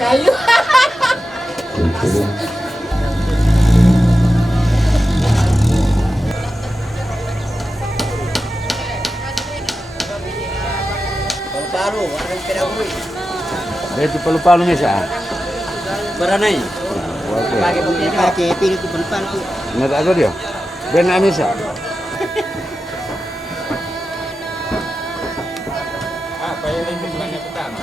kayu. Palu, orang pinaguri. Itu palu-palunya siya. Baranay. Okay. Pakai pilih tu penpan tu. Nggak ada dia. Ben namin siya. Apa yang ini banyak pertama?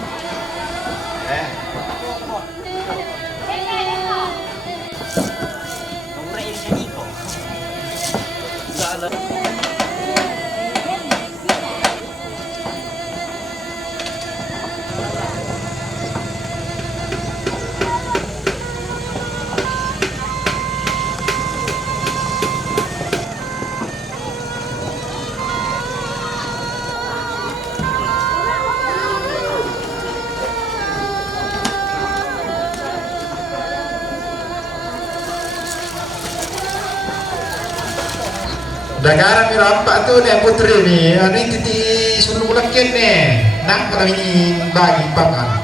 Dagara mirampak tu nek putri ni, ini titi sulung laki ni, nak kami bagi pangan.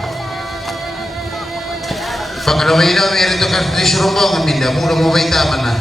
Pangalawa ina meron to kasi di surumbong ang minda, mula mo ba itaman na?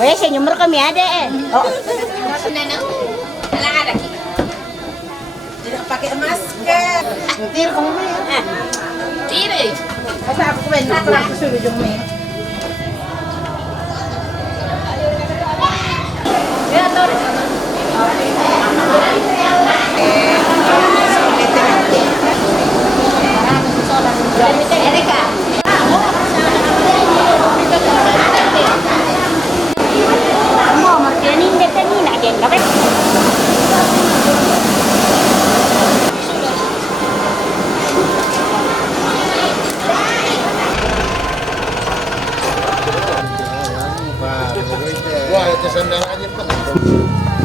Weh, saya nyumber kami ada Oh. Tidak pakai masker. Nanti kamu ya. Tidak. Masa aku benar aku suruh jumpa. Ya, Tor. Erika. Wah, itu sandarannya penuh.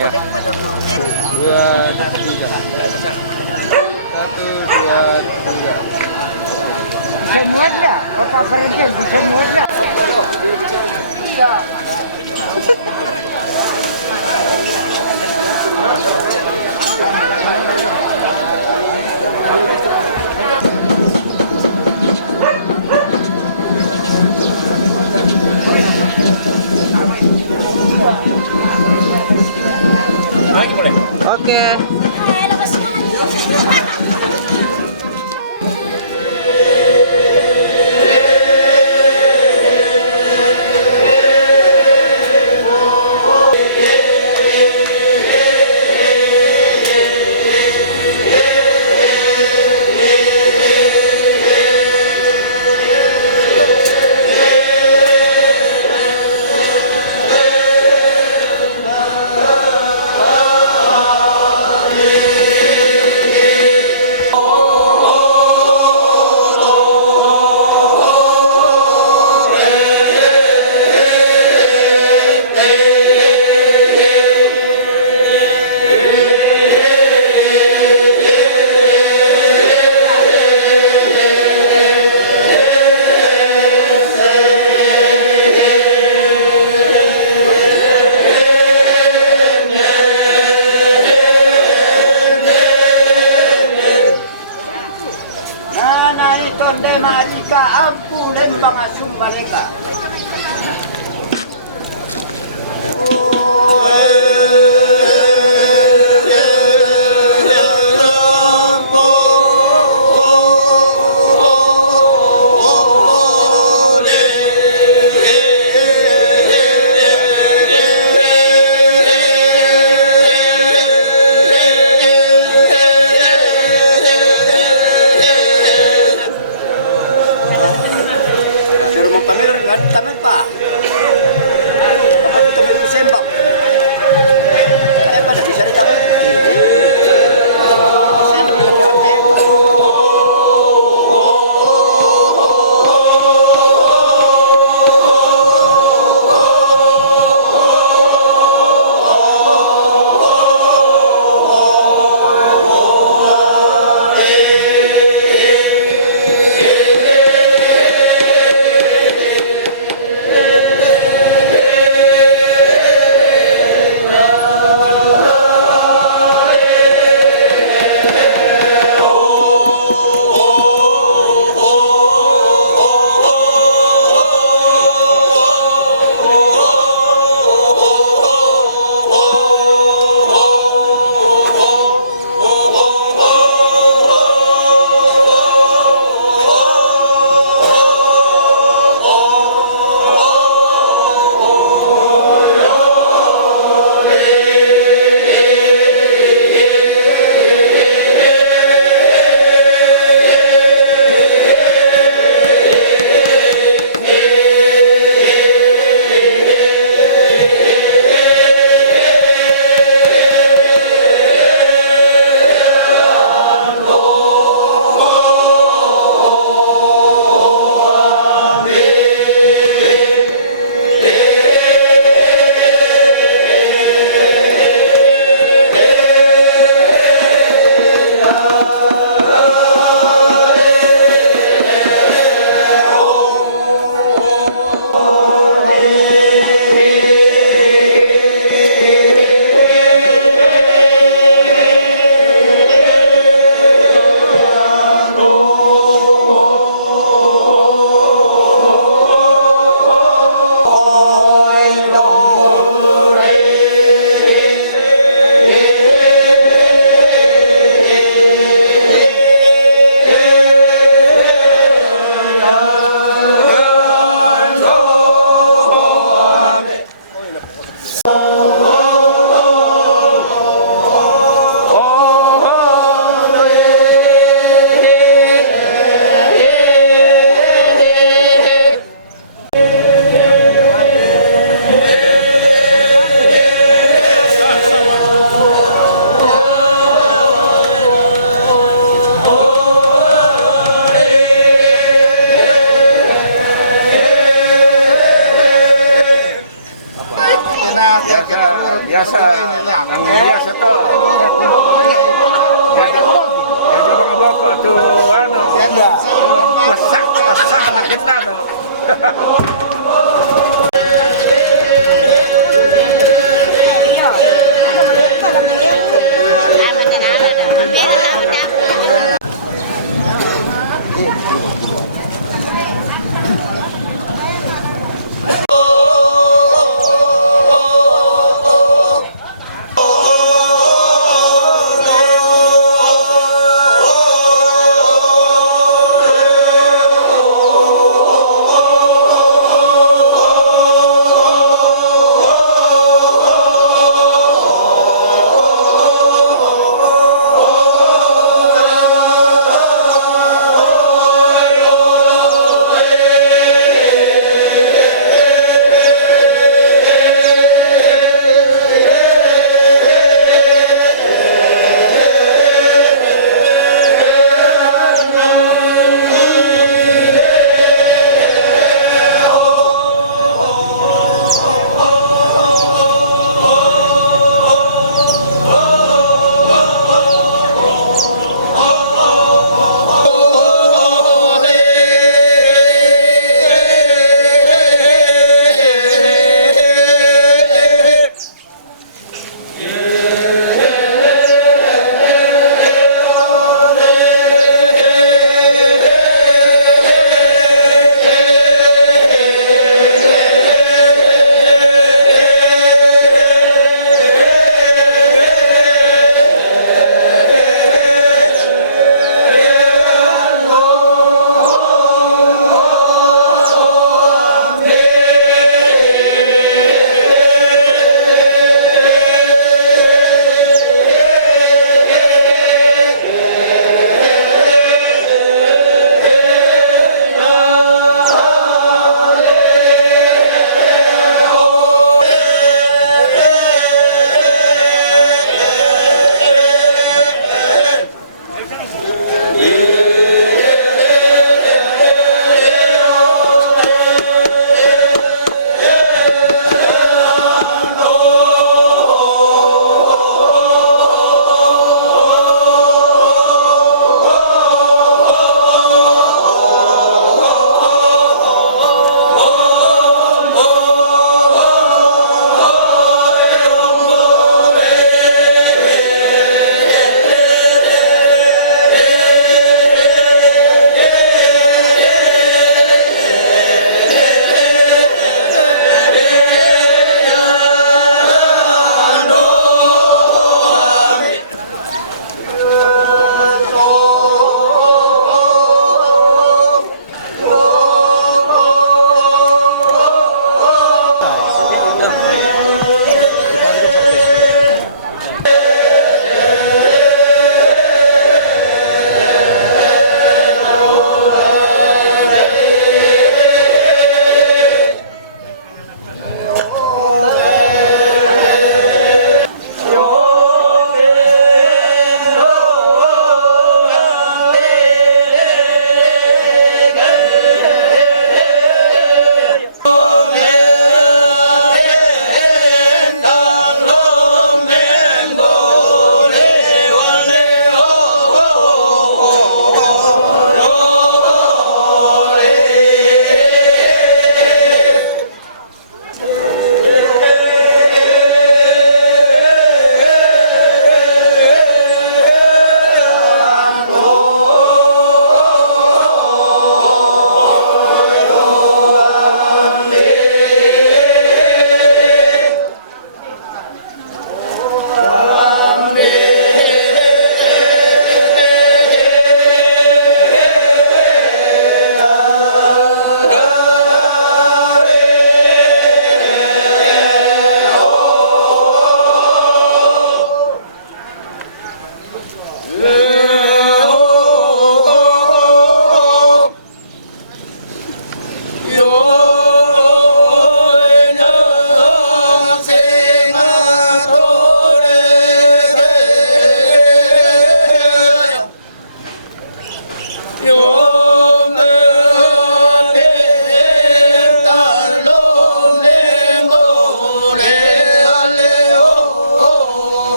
Ya. 2, 3. 1, 2, 3. Lagi boleh. Oke. Nanay tonde marika ampulen pangasum mereka. biasa biasa tuh jadi bapak tuh masak kita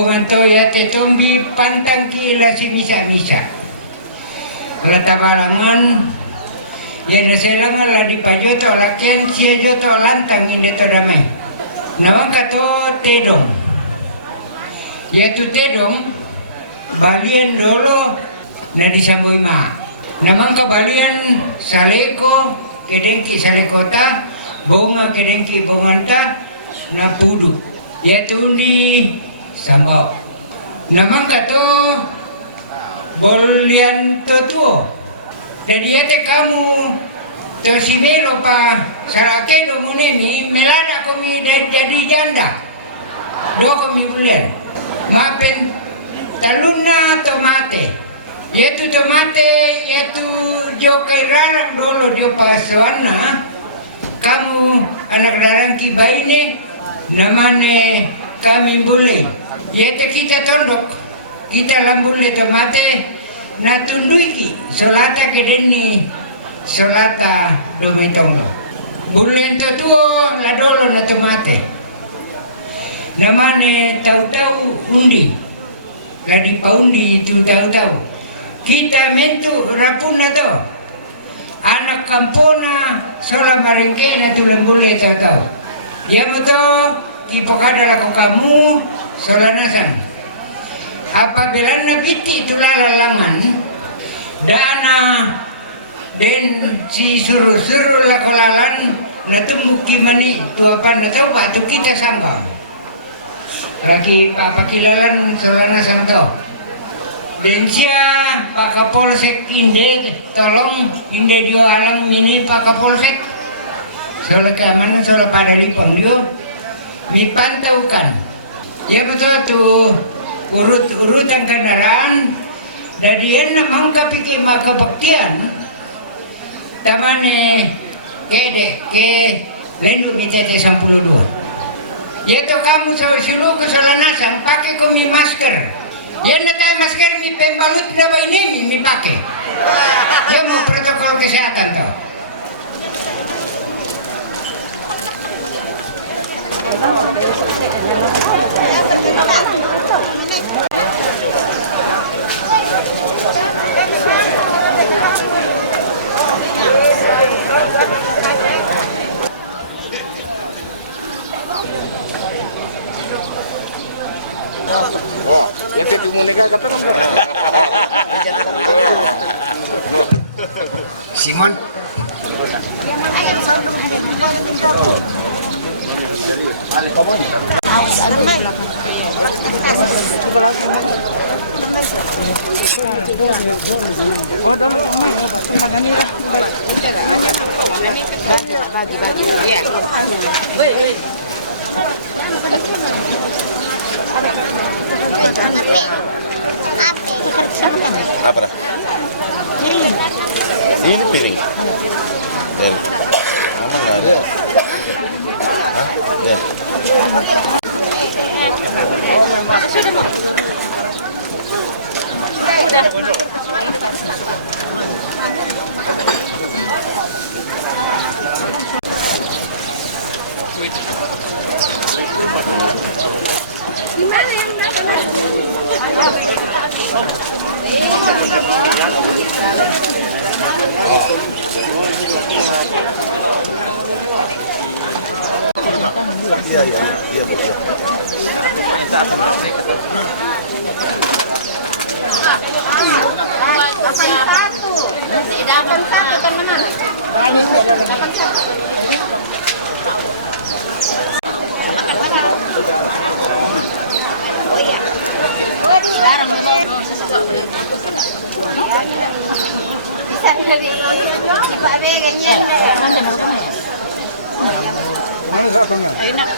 bungan to ya te tumbi pantang kila si misa-misa. Latabalangan ya da selangan la di pajoto laken sia joto lantang inde to damai. Namang kato tedong. Ya tu tedong balian dolo na disamboi ma. Namang kabalian saleko kedengki salekota bunga kedengki bunganta na pudu. Ya tundi sambau. Namang kato bolian tuo. Jadi ate kamu to si melo pa sarake do munemi melada komi jadi janda. Do komi bulian. Mapen taluna tomate. Yaitu tomate yaitu jo kairalang dolo dio paswana. Kamu anak darang kibaine namane kami boleh. Yaitu kita tondok. Kita lambule tomate na tunduiki solata kedeni solata dometonglo. Bulen tuo la dolo na tomate. Namane tahu-tahu undi. Ladi paundi itu tahu-tahu. Kita mentu rapuna to. Anak kampona sola marengke na tu lembule tahu-tahu. Dia moto kipokada lako kamu sola nasang. Apabila nabiti itulah lalangan dana dan si suruh-suruh lakolalan natunggu kimani tuapan natau batu kita sambang lagi pak pakilalan solana samto dan sia pak kapolsek inde tolong inde dio alang mini pak kapolsek soal keamanan soal pada lipang dio dipantaukan ya betul tuh urutan kendaraan dari yang namang kapiki maka baktian tamane kede ke lendu mitete 62 yaitu kamu selalu kesalanasang pakai kami masker yang natay masker mi pembalut na ba ini mi pakai dia mau protokol kesehatan tuh. Simon. Bagi-bagi ya. Apa dah? Ini piring. Dan mama nggak ada. Hah? Deh. Sudah mau. Sudah. Gimana yang benar? Iya, Bu. Delapan satu kan menang. 81. Bisa dari Pak B kayaknya. Nanti mau kemana ya? Enak.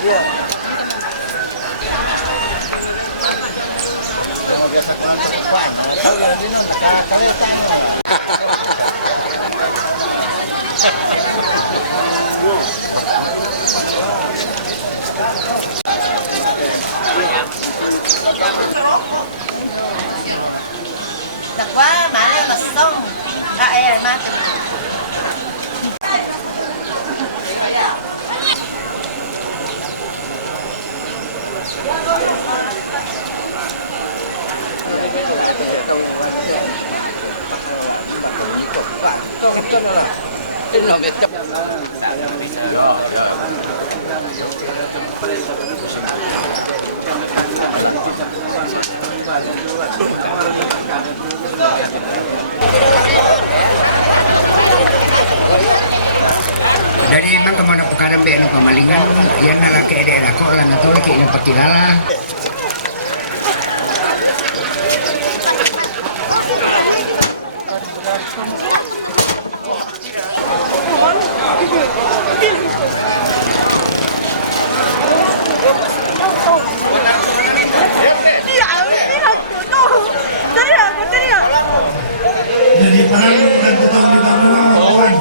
Biasa kan tepan. Kalau di nang kalian. Dakwa mali masong. Kae mat. Dari emang kemana pekaran beno pamalingan, yan na laki ede ako lang na to laki yung pakilala. Jadi parang nagtutong di ba mga kawan?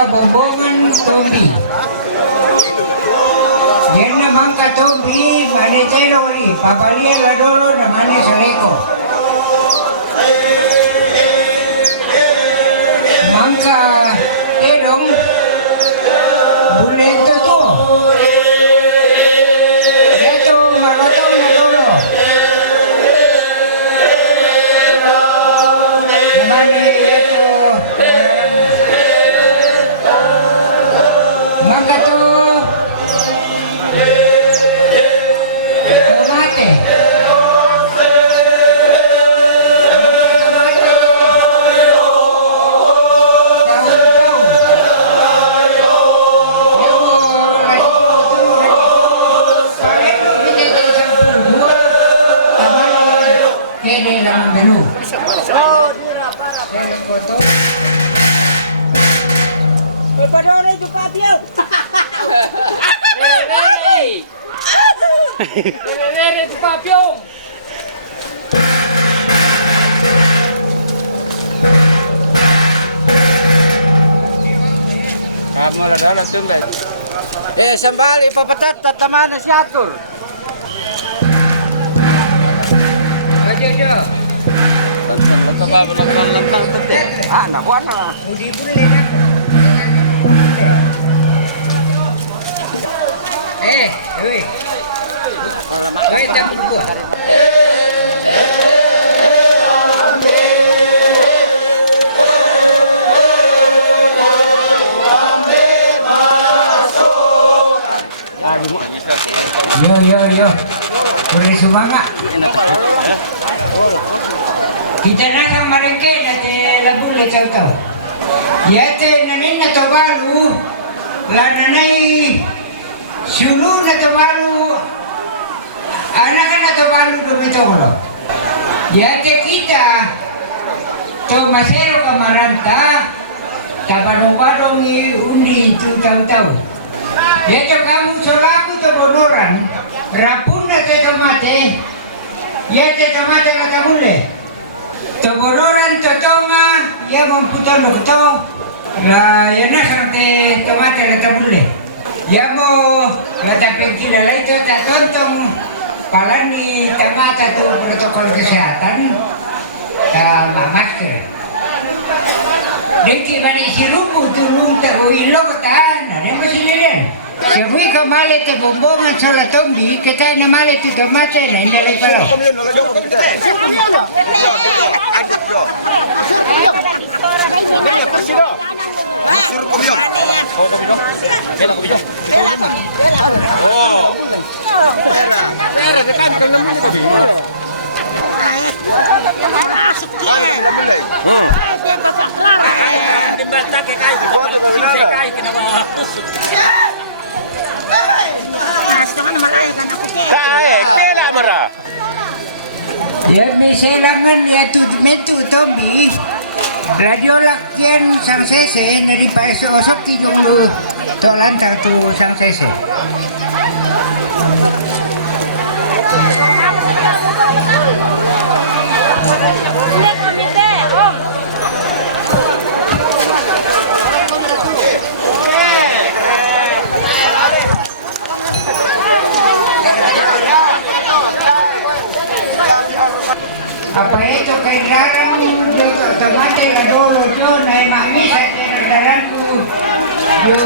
kabobongan tombi. Yan naman ka tombi, manitero uli, papalia la dolo na mani saleko. Mangka edong, bulento to. Ito maratong na dolo. Mani ito. Mangka to. Tomate. Kede lang ang menu. Sambal, ipapatat, tatama na si Atur. Nakuha na. Yo. Boleh sumanga. Kita nasa marengke na te lagu le tahu. Ya te nanin na to baru, la nanai sulu na to baru, anak na to baru dumito ko. Ya te kita to masero kamaranta, tabarong-barong undi tu tahu-tahu. Ya te kamu solaku to bonoran, rapun na te tomate, ya te tomate na tabule. Tobororan totonga ya memputar lo keto la ya na sante tomate la tabule ya mo la tapengkila la itu tak tontong palani tomate tu protokol kesehatan ta masker deki mani sirupu tulung ta oilo tan ada masih lelen Siapa kau malet te bombongan sola tombi kita na malet te tomate la inda lai palo. Ya miselangan ya tu metu tombi radio lakian sang sese dari paeso osok ti jonglu tolan tu sang sese. Ini komite, Om. Apa itu kaidaran yo tomate la dolo yo na mami sa kaidaran ku yo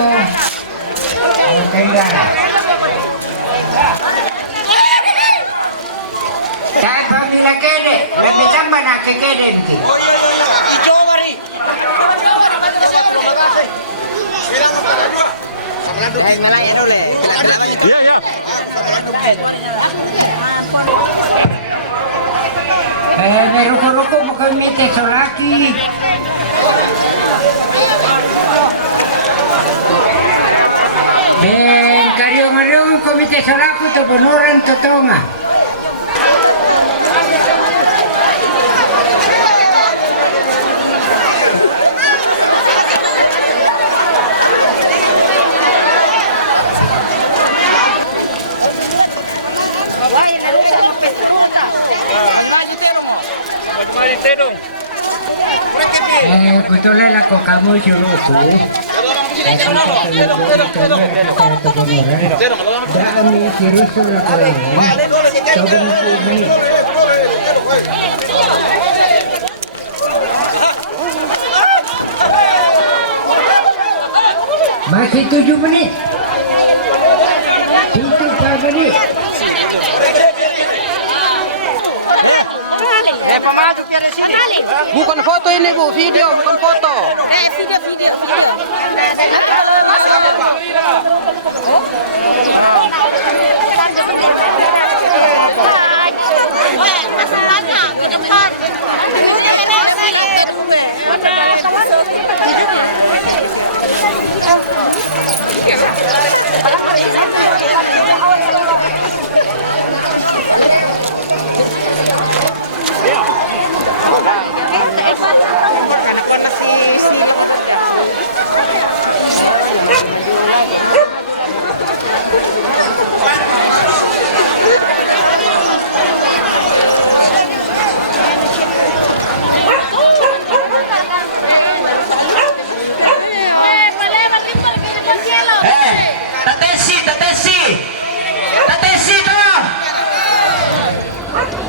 kaidaran. Tak kami la kede, lebih tambah nak kede ni. Hijau mari. Iya. Meruko-ruko bukan mete solaki. Karyong-karyong komite solaku to bonoran totonga. Betul lah kok kamu suruhku. Dami sirusul na kailangan. Sabong menit. Masih 7 menit. 7 menit. Pamadok ka rin sini. Bukan foto ini Bu, video, bukan foto. Video.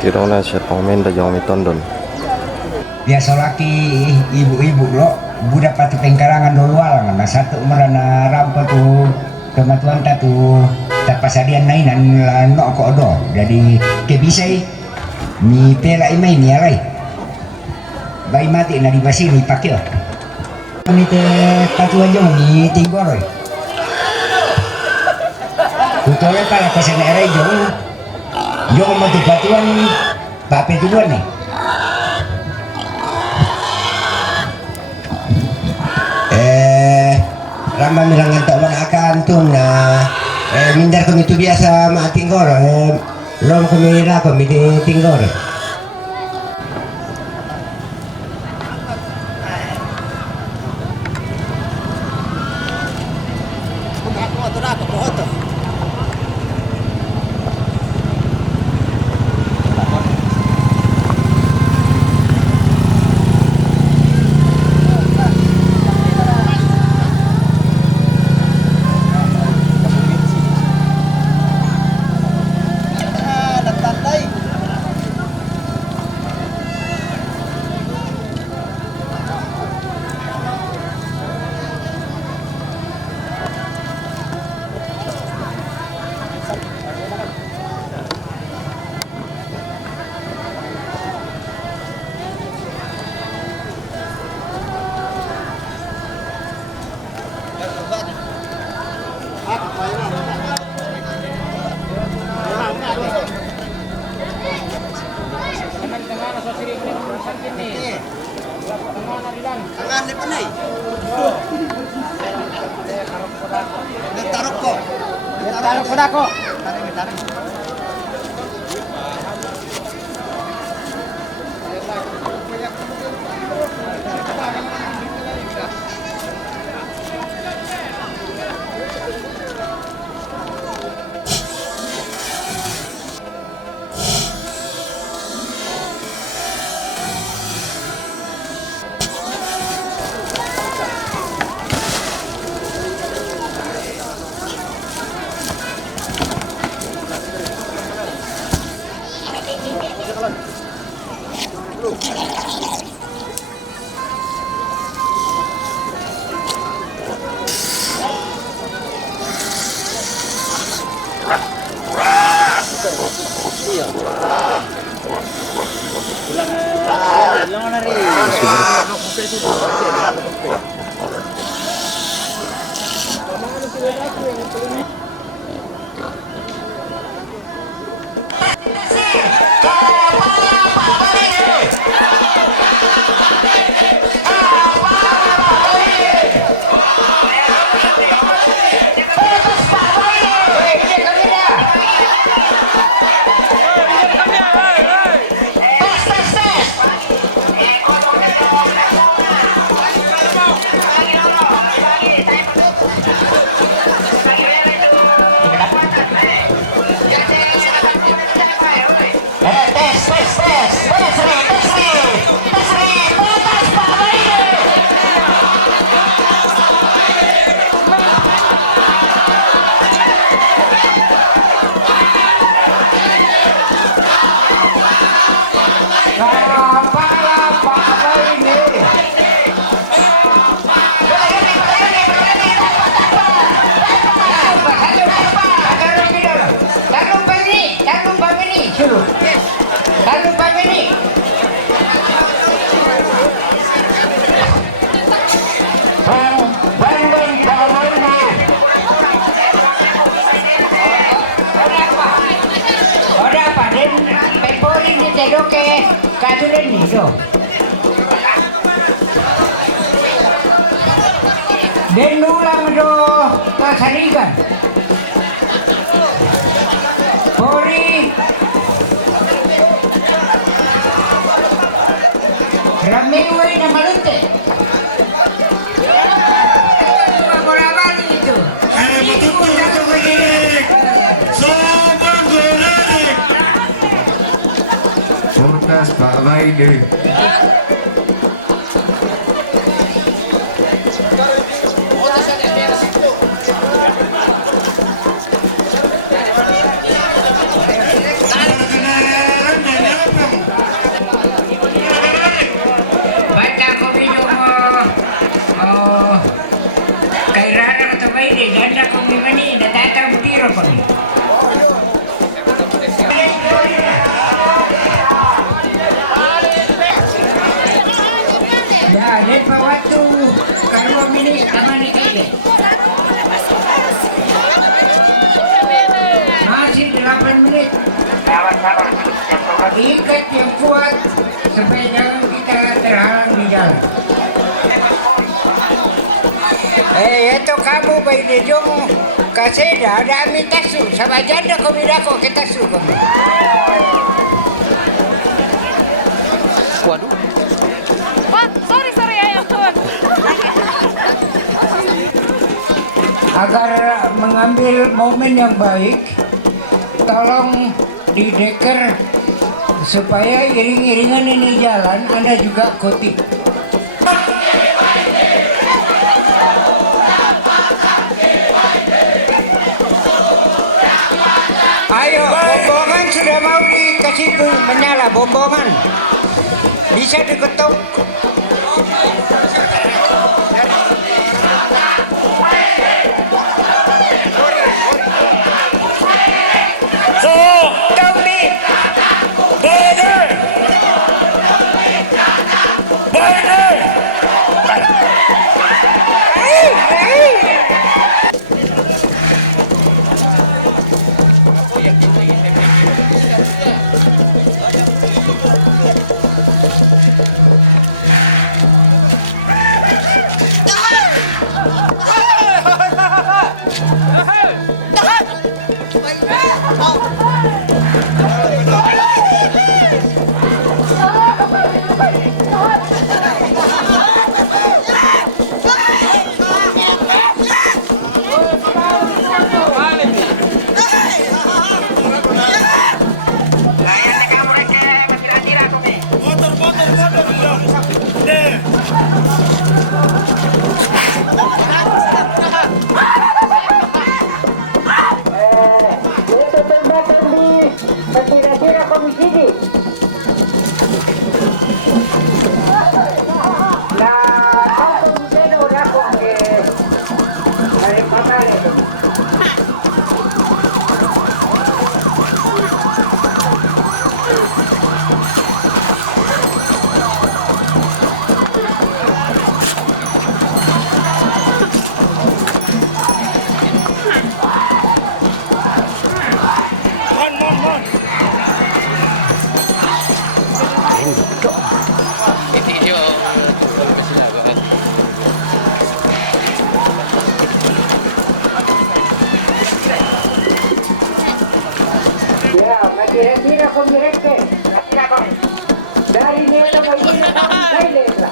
Kira na siya komen da jong mitondon. Biasa laki ibu-ibu lo budak pati pengkarangan dulu alang nah satu merana rampa tu kematuan tu tak pasadian nainan no kodo jadi kebisai mi pela imai ni alai bai mati na di basi ni pakyo ni te patuan jong ni tinggoroi kutole pala pasane erai jong mati patuan pape tuan nih. Rama bilang ngantak akan tung na mindar kami itu biasa mak tinggor lom kami ra kami tinggor den pepori ni tedo ke katulen ni do. Den nulang do kasarigan. Pori Ramewe na malute. Bola itu. Betul itu Gerik. Sombong Gerik. Podcast Pak Baide. Baca ko video mo. Kay Rara to Baide, danda ko ni mani, natatang tiro ko ni. Ya, lepas waktu kalau minit aman ni kaya. Masih 8 menit. Ikat yang kuat supaya jangan kita terhalang di jalan. Itu kamu bayi jom kasih dah ada minta su, sama janda kau bila kau kita su kau. Waduh. Wah, sorry ya Tuhan. Agar mengambil momen yang baik, tolong dideker supaya iring-iringan ini jalan, Anda juga kutip. Ayo, bombongan sudah mau dikasih menyala, bombongan. Bisa diketuk. Kira-kira komisi nah, komisi udah kok dari kota itu. Ya, mentira con mi gente, dari nieta bayinya sampai lesa.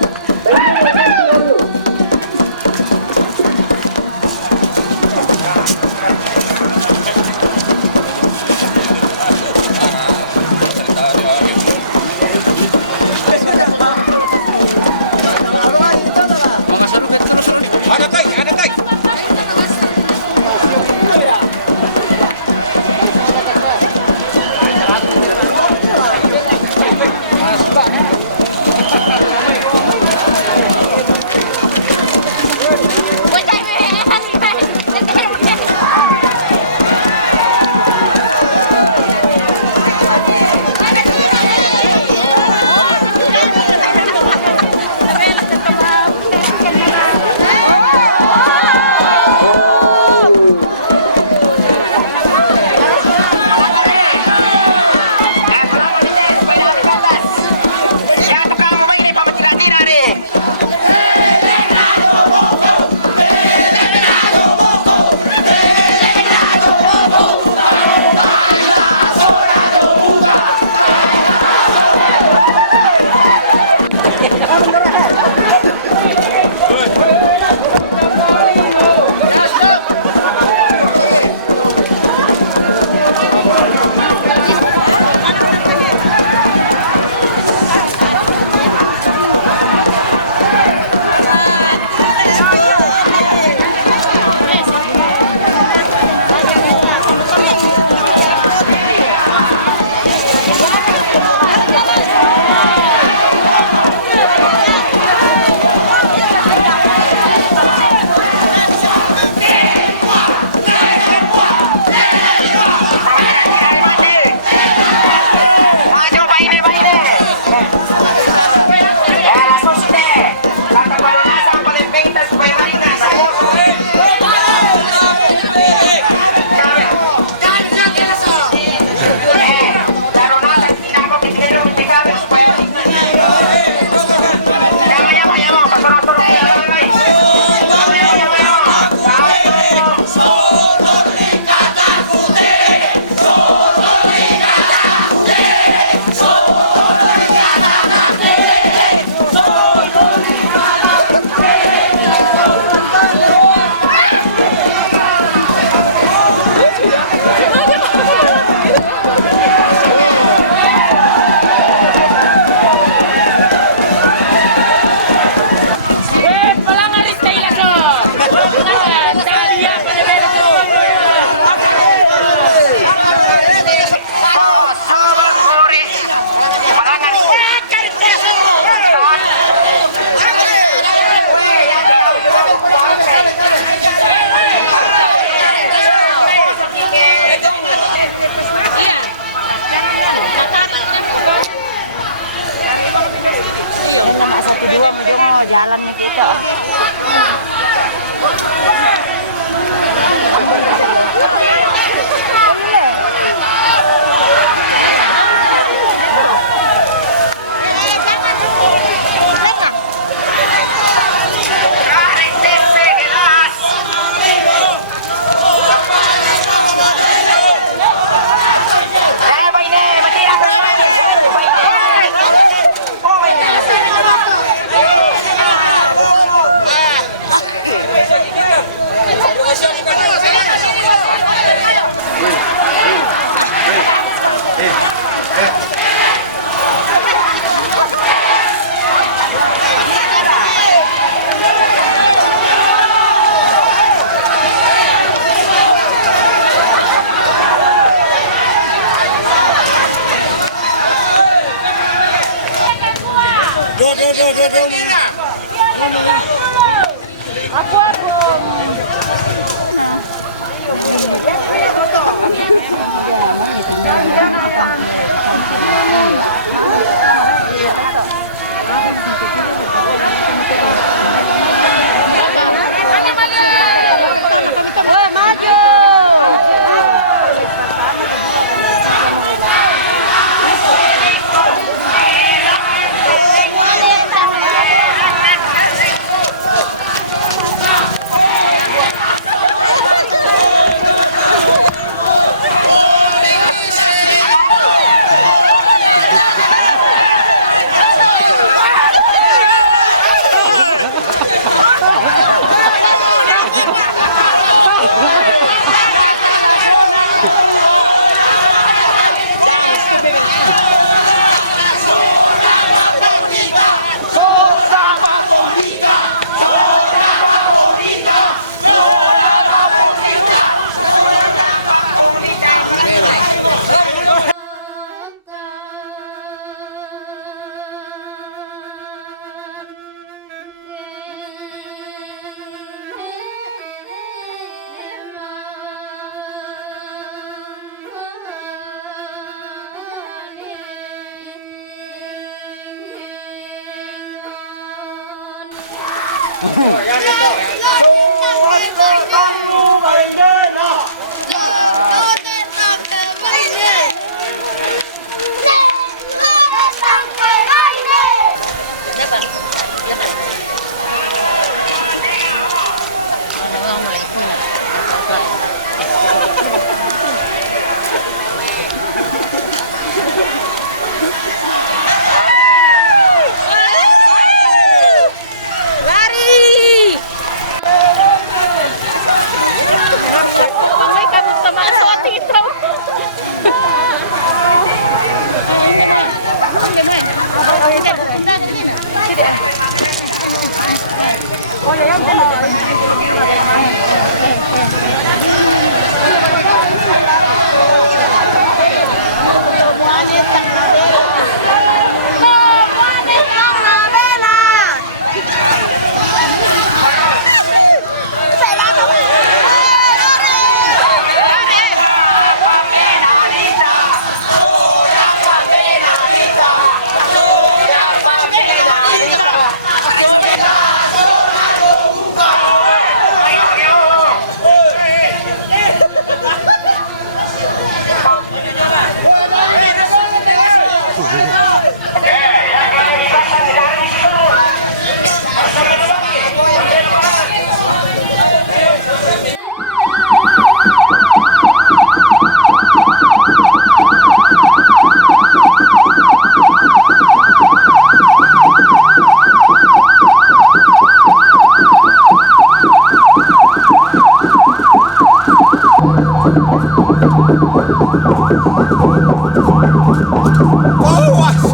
Oh,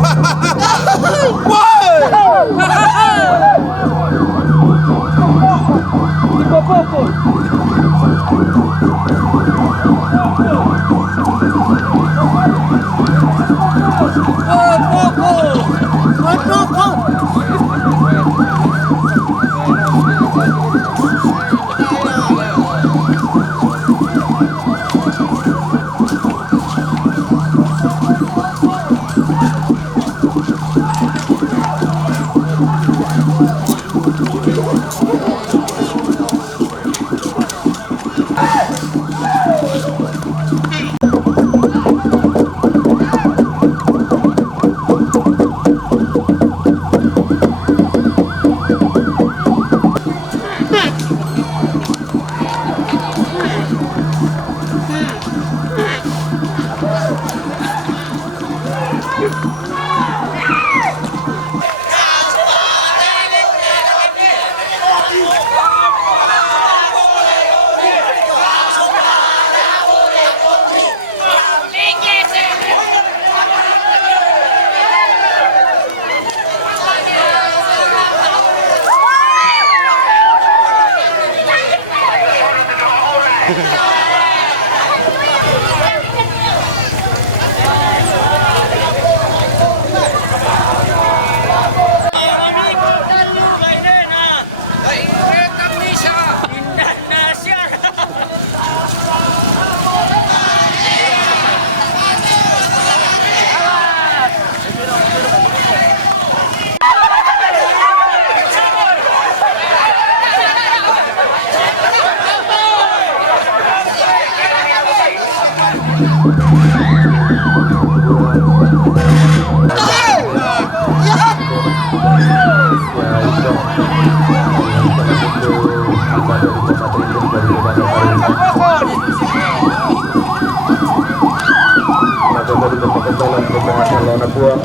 Lona buang.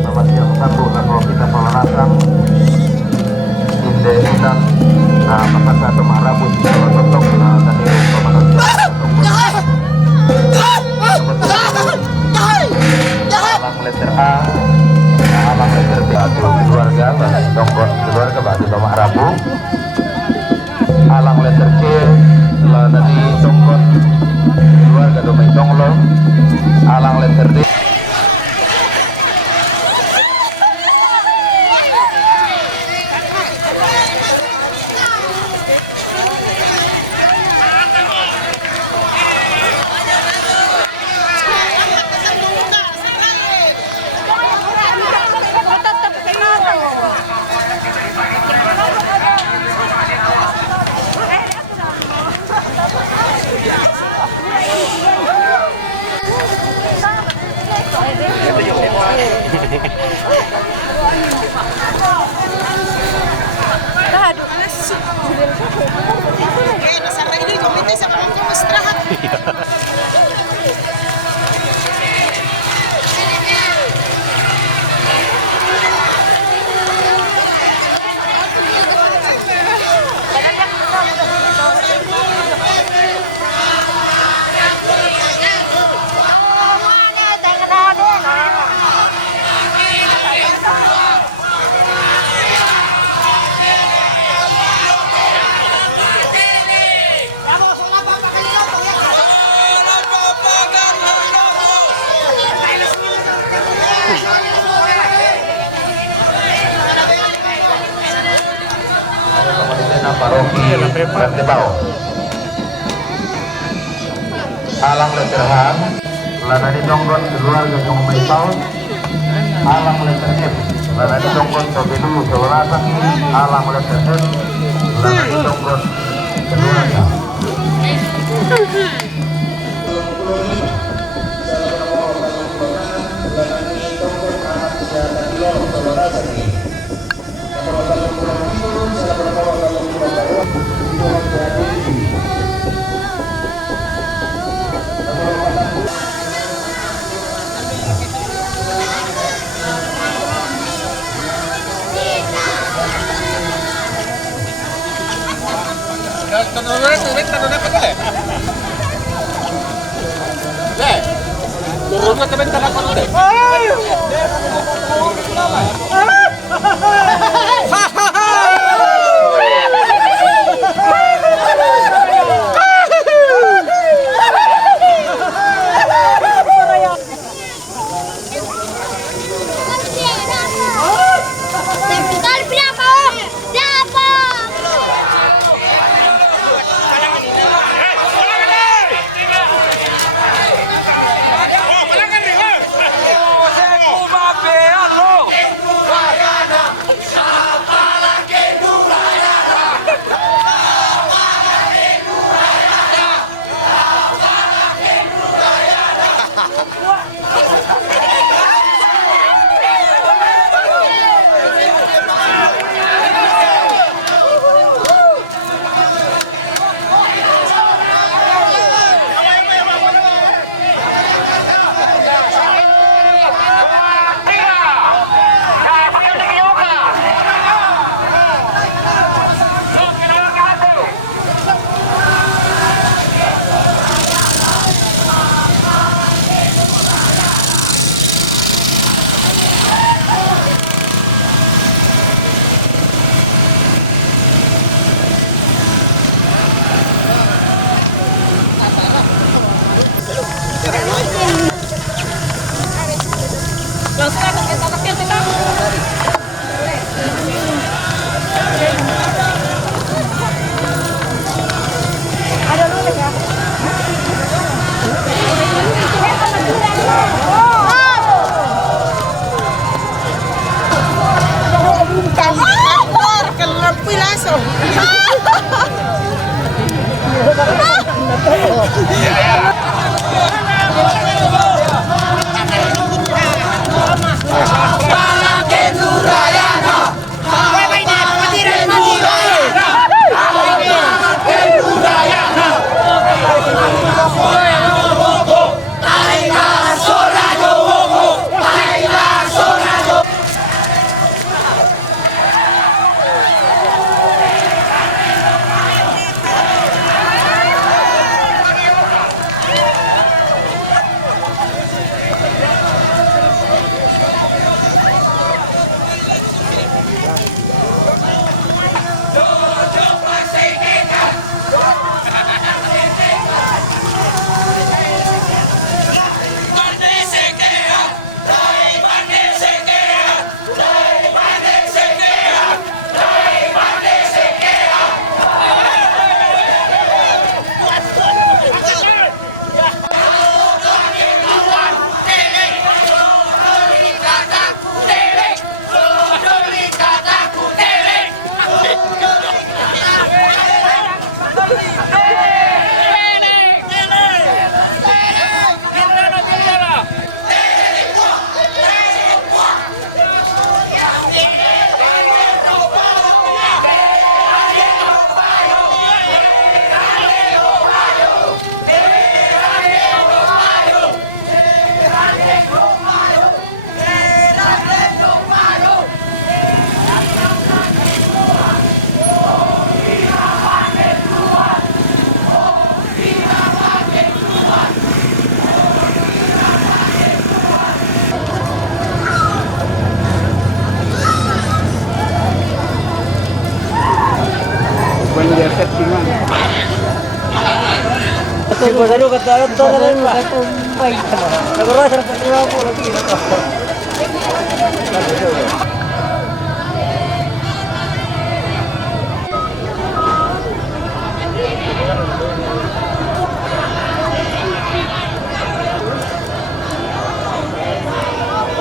Selamat siang sambung kalau kita pelarasang inde undang pasal satu marabut kalau contoh tadi alang letter A, alang letter B atau keluarga dongkot keluarga batu domah rabu, alang letter C lah tadi dongkot keluarga domah donglo, alang letter D. Paroki Rantibau alang leterhan lana di donggon keluarga yang Maipau alang leterhan lana di donggon Sobidu Sewalasan alang leterhan lana di donggon keluarga Turun ke bentar apa deh?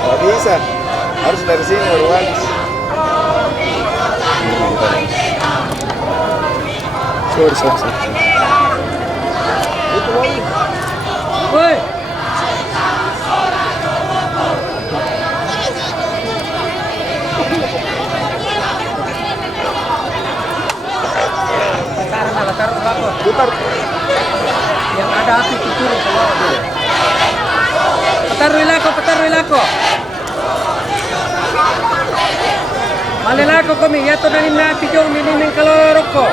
Nggak bisa, harus dari sini ruang. Sorry. Itu lagi. Woi. Putar. Yang ada api itu turun ke bawah dulu. Petar wilako. Malilako kami, yato na rin natin yung miniming kalorok ko.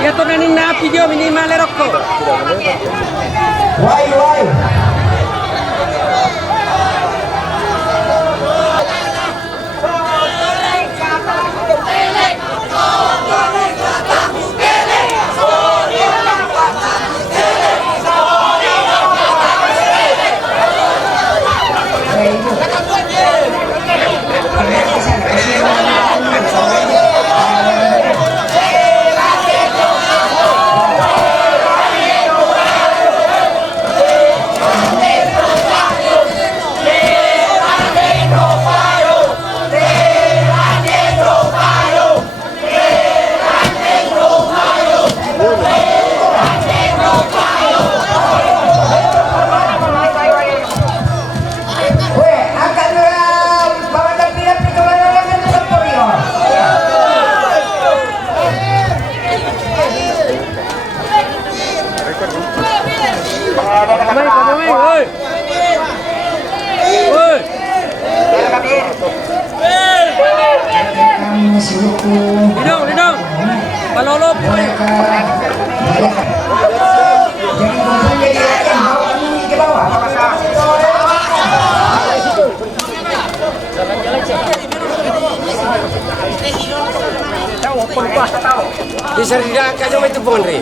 Yato na rin natin yung minimal lerok ko. Why? Lidong. Palolop. Bisa tidak kacau itu pun, Ri.